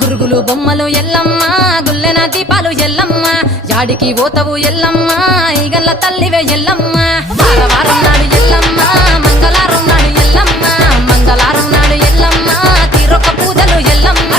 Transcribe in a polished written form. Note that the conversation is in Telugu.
గురుగులు బొమ్మలు ఎల్లమ్మ గుల్లెన దీపాలు ఎల్లమ్మ యాడికి పోతవు ఎల్లమ్మ ఈగల్ల తల్లివే ఎల్లమ్మ వారం నాడు ఎల్లమ్మ మంగళారం నాడు ఎల్లమ్మ మంగళారం నాడు ఎల్లమ్మ తీరొక్క పూజలు ఎల్లమ్మ